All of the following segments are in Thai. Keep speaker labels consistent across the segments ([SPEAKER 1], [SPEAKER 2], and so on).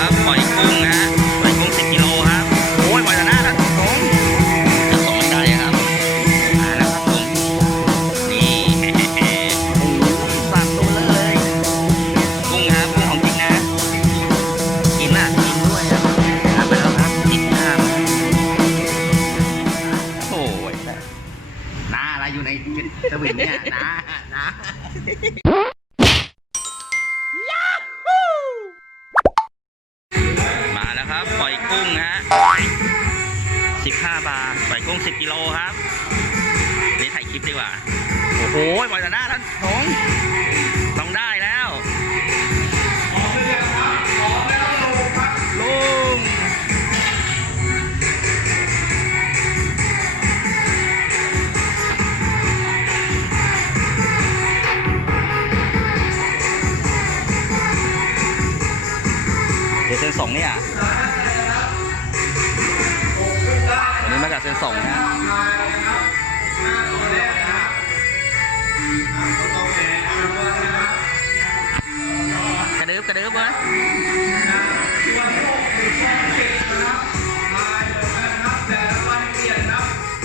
[SPEAKER 1] ครับปล่อยกุ้งนะฮะปล่อยกุ้งสิบกิโลครับโอ้ยปล่อยต่หน้าแล้วสองจะส่งไม่ได้ครับมาแล้วครับผมนี่โอ้โหสามตัวเลยกุ้งครับกุ้งของจริงนะกินน่ะกินด้วยครับทำไปแล้วครับติดหน้าโอ้ย
[SPEAKER 2] น้าอะไรอยู่ในสวิงเนี่ยน้าน้า
[SPEAKER 1] 15 บาทปล่อยกุ้ง10กิโลครับนี่ถ่ายคลิปดีกว่า โอ้โหปล่อยแต่หน้าท่านทง บกระเดึบวะ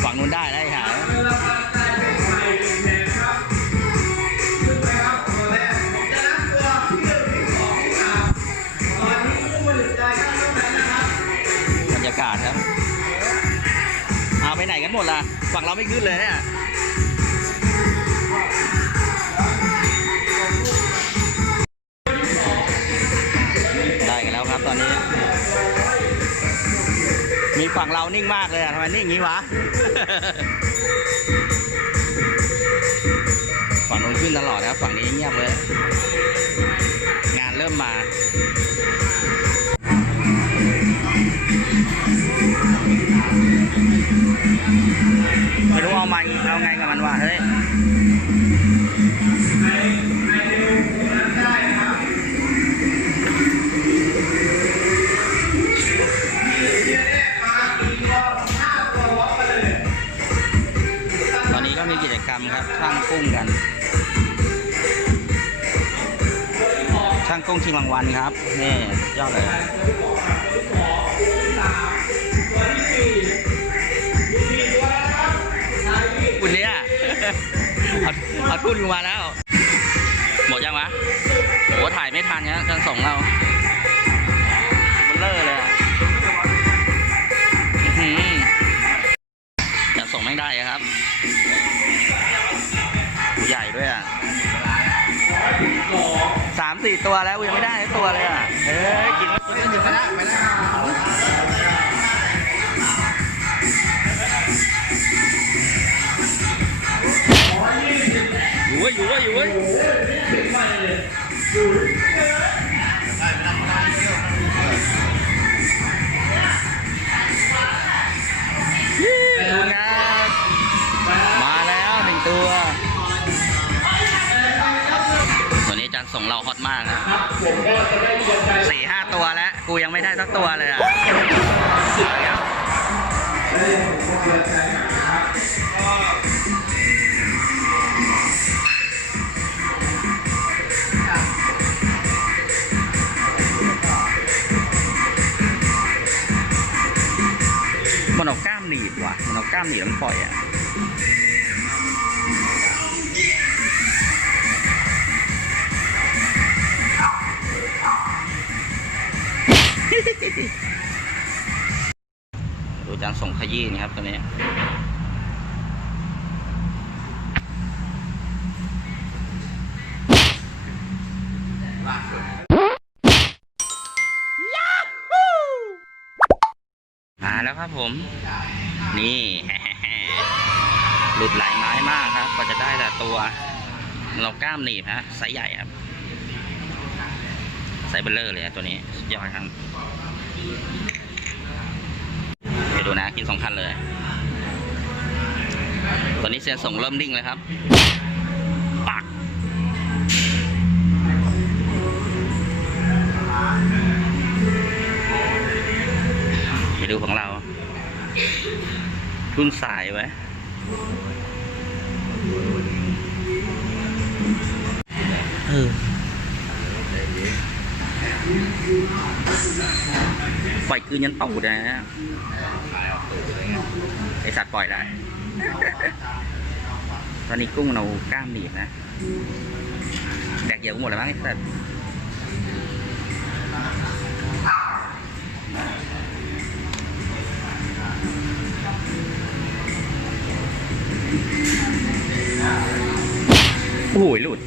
[SPEAKER 1] ฝั่งนู้นได้ได้หาบรรยากาศครับเอาไปไหนกันหมดล่ะ ฝั่งเราไม่ขึ้นเลยเนี่ย ฝั่งเรานิ่งมากเลยอะทำไมนิ่งงี้วะ ฝั่งนู้นขึ้นตลอดนะครับฝั่งนี้เงียบเลย งานเริ่มมาไม่รู้เอามาเอาไงกับมันวะเฮ้ย กรรมครับช่างกุ้งกัน ช่างกุ้งชิงรางวัลครับนี่ยอดเลยคุณเนี่ยเอาเอาทุ่นกูมาแล้ว หมดยังวะโหถ่ายไม่ทันเนี่ยจังส่งเรามันเลอเลยอะอื้อหือจะส่งไม่ได้ครับ สามสี่ตัวแล้วกูยังไม่ได้สักตัวเลยอะเฮ้ยกินแล้วกินแล้วอยู่
[SPEAKER 2] ไปละไปละ
[SPEAKER 1] อยู่เว้ยอยู่เว้ยอยู่เว้ยดูงานมาแล้วหนึ่งตัวตัวนี้อาจารย์ส่งเราฮอต ยังไม่ได้สักตัวเลยอะมันเอากล้ามหนีบว่ะมันเอากล้ามหนีบแล้วมันปล่อยอะ ย์ส่งขยี้นี่ครับตัวนี้มาแล้วครับผม นี่หลุดหลายไม้มากครับกว่าจะได้แต่ตัว เรากล้ามหนีบฮะไซส์ใหญ่ครับไซส์เบลเลอร์เลยอะตัวนี้ยอดครับ ดูนะกินสองคันเลย ตอนนี้เซียนส่งเริ่มนิ่งเลยครับปักไปดูของเรา ทุนสายไว้เออปล่อยคืนยันตูดนะ ฮะไอสัตว์ปล่อยได้ ตอนนี้กุ้งเรากล้ามหนีบนะ แดกเหยียบกูหมดแล้วมั้งไอ้สัตว์โอ้ยหลุด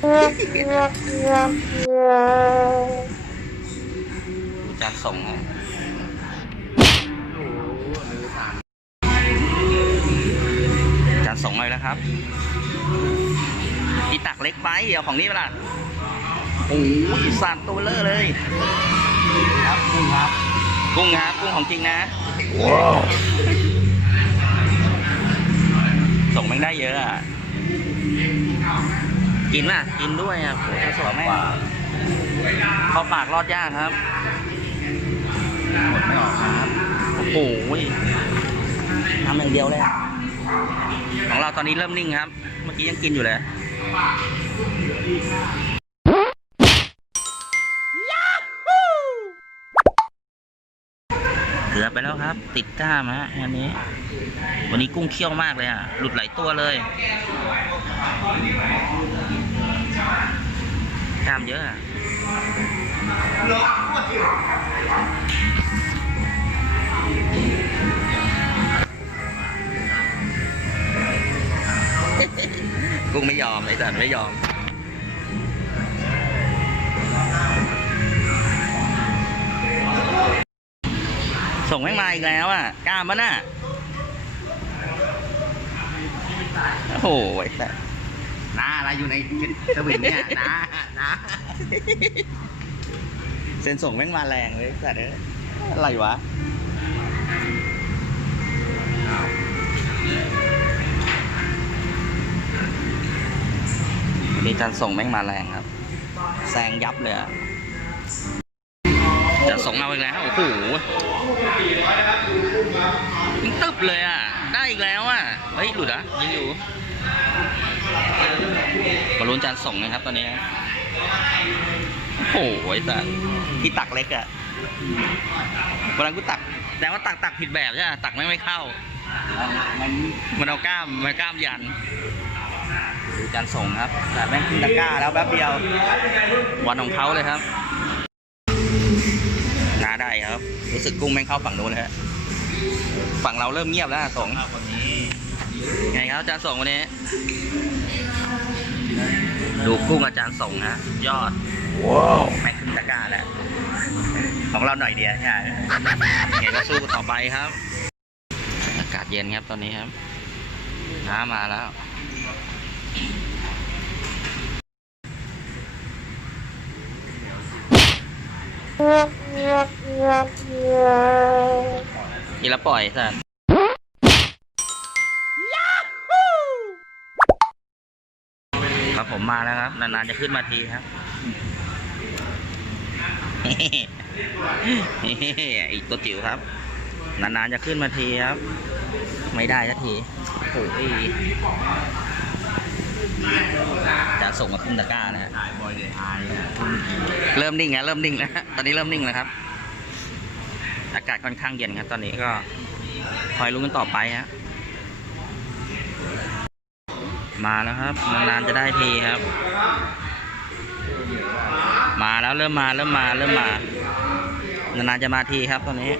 [SPEAKER 1] จานส่ง ส่งเลยแล้วครับอีตักเล็กไปเอาของนี้เปล่าโอ้ยสามตัวเลอะเลย
[SPEAKER 2] ครับคุณครับ
[SPEAKER 1] กุ้งครับกุ้งของจริงนะส่งแม่งได้เยอะอะกินป่ะ กินด้วยอะโอ้โหสวยแม่งเข้าปากรอดยากครับ
[SPEAKER 2] หมดไม่ออกครับ
[SPEAKER 1] โอ้โหทำอย่างเดียวเลยอะ ของเราตอนนี้เริ่มนิ่งครับ เมื่อกี้ยังกินอยู่เลยเกือบไปแล้วครับ ติดกล้ามฮะอันนี้ วันนี้กุ้งเคี่ยวมากเลยอะ หลุดหลายตัวเลยกล้ามเยอะอะ กุ้งไม่ยอมไอ้สัตว์ไม่ยอม ส่งแม่งมาอีกแล้วอะกล้ามมันน่ะโอ้โหไอ้สัตว์
[SPEAKER 2] น้าอะไรอยู่ในสวิงเนี่ยน้าน้า
[SPEAKER 1] เซ็นส่งแม่งมาแรงเลยสัตว์เอ้ยอะไรวะ วันนี้จันส่งแม่งมาแรงครับแซงยับเลยอะจะส่งเอาอีกแล้ว โอ้โหมันตึบเลยอะ ได้อีกแล้วอะ เฮ้ย หลุดอะยังอยู่มาลุ้นจานส่งนะครับตอนนี้โอ้โหไอ้สัสที่ตักเล็กอะวันนั้นกูตัก แต่ว่าตักตักผิดแบบใช่ไหมตักไม่งไม่เข้า
[SPEAKER 2] มัน
[SPEAKER 1] มันเอากล้ามมันกล้ามยันดู จานส่งครับแต่แม่งขึ้นตะกร้าแล้วแป๊บเดียว วันของเขาเลยครับนาได้ครับ รู้สึกกุ้งแม่งเข้าฝั่งนู้นเลยฮะฝั่งเราเริ่มเงียบแล้วอะส่ง
[SPEAKER 2] คนนี้
[SPEAKER 1] ไงครับอาจารย์ส่งวันนี้ ดูกุ้งอาจารย์ส่งฮะยอดว้าวแม่งขึ้นตะกร้าแล้วของเราหน่อยเดียวใช่ไหมไงก็สู้ต่อไปครับ อากาศเย็นครับตอนนี้ครับน้ามาแล้ว นี่ละปล่อยสัตว์ครับผมมาแล้วครับ นานๆจะขึ้นมาทีครับอีกตัวจิ๋วครับ นานๆจะขึ้นมาทีครับ ไม่ได้สักทีโอ้ย จะส่งมาขึ้นตะกร้านะฮะ
[SPEAKER 2] เริ่
[SPEAKER 1] มนิ่งแล้วเริ่มนิ่งแล้วตอนนี้เริ่มนิ่งแล้วครับ อากาศค่อนข้างเย็นครับตอนนี้ก็คอยรู้นกันต่อไปฮะมาแล้วครับนานๆจะได้ทีครับ มาแล้วเริ่มมาเริ่มมาเริ่มมานานๆจะมาทีครับตอนนี้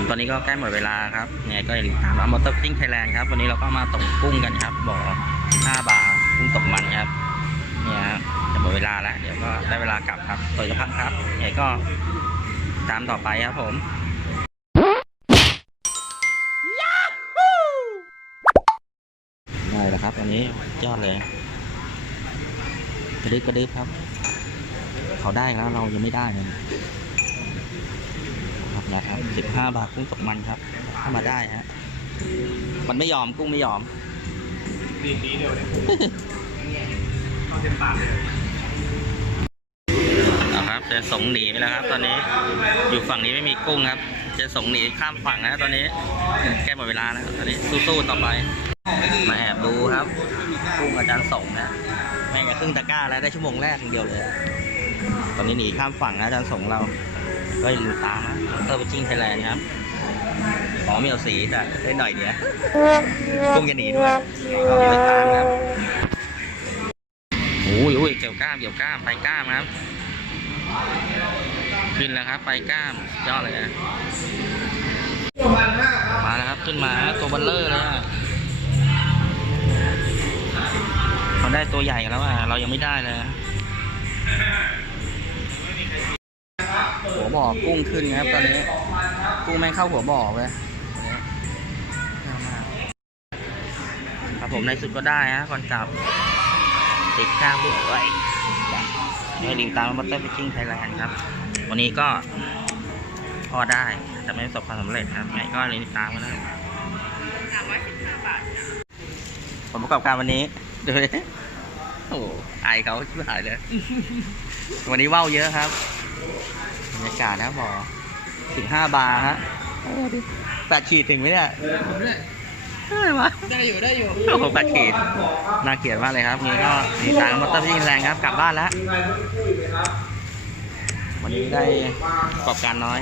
[SPEAKER 1] ผมตอนนี้ก็ใกล้หมดเวลาครับยังไงก็อย่าลืมตามมามอเตอร์ฟิ้งไทยแลนด์ครับ วันนี้เราก็มาตกกุ้งกันครับบ่อ5บาทกุ้งตกมันครับเนี่ยจะหมดเวลาแล้ว เดี๋ยวก็ได้เวลากลับครับตัวจะพักครับยังไงก็ตามต่อไปครับผมได้แล้วครับอันนี้ยอดเลยกระดึบกระดึบครับ เขาได้แล้วเรายังไม่ได้เลย นะครับสิบห้าบาทกุ้งตกมันครับ ถ้ามาได้ฮะ มันไม่ยอมกุ้งไม่ยอม
[SPEAKER 2] ดีดีเดียวเลยเข้าเต็มปากเลย
[SPEAKER 1] ครับเจะสงหนีไปแล้วครับ ตอนนี้อยู่ฝั่งนี้ไม่มีกุ้งครับเจะสงหนีข้ามฝั่งนะตอนนี้แก้หมดเวลาแล้วตอนนี้สู้ๆต่อไป มาแอบดูครับกุ้งอาจารย์สงนะแม่งจะครึ่งตะกร้าแล้วได้ชั่วโมงแรกอย่างเดียวเลย ตอนนี้หนีข้ามฝั่งนะอาจารย์สงเรา ก็อย่าลืมตามนะเตอร์ไปจิ้งไทยแลนด์ครับของไม่เอาสีแต่ได้หน่อยเดียวกุ้งจะหนีด้วยก็ไปตามครับโอ้ยโอ้ยเกี่ยวกล้ามเกี่ยวกล้ามไปกล้ามครับขึ้นแล้วครับ ไปกล้ามยอดเลยนะมาแล้วครับขึ้นมาตัวเบัลเลอร์เลยอะเขาได้ตัวใหญ่กันแล้วอะเรายังไม่ได้เลยหัว บ่อกุ้งขึ้นครับตอนนี้ กุ้งแม่งเข้าหัวบ่อเลยครับผมในสุดก็ได้ฮะก่อนกลับติดข้ามด้วยนี่ลิงตามมาเตอร์ฟิชชิ่งไทยแลนด์ครับ วันนี้ก็พอได้แต่ไม่ประสบความสำเร็จครับไงก็เลยติดตามมานะผลประกอบการวันนี้ดูดิโอ้ โหไอายเขาชิบหายเลย วันนี้ว่าวเยอะครับบรรยากาศนะบอสิบห้าบาร์ฮะแปดขีดถึงไหมเนี่ยเท่าไหร่วะ
[SPEAKER 3] ได้อยู่ได้อยู่
[SPEAKER 1] โอ้โหแปดขีดน่าเกลียดมากเลยครับนี่ก็มีตังค์มอเตอร์พิงแรงครับ กลับบ้านแล้ว วันนี้ได้ประกอบการน้อย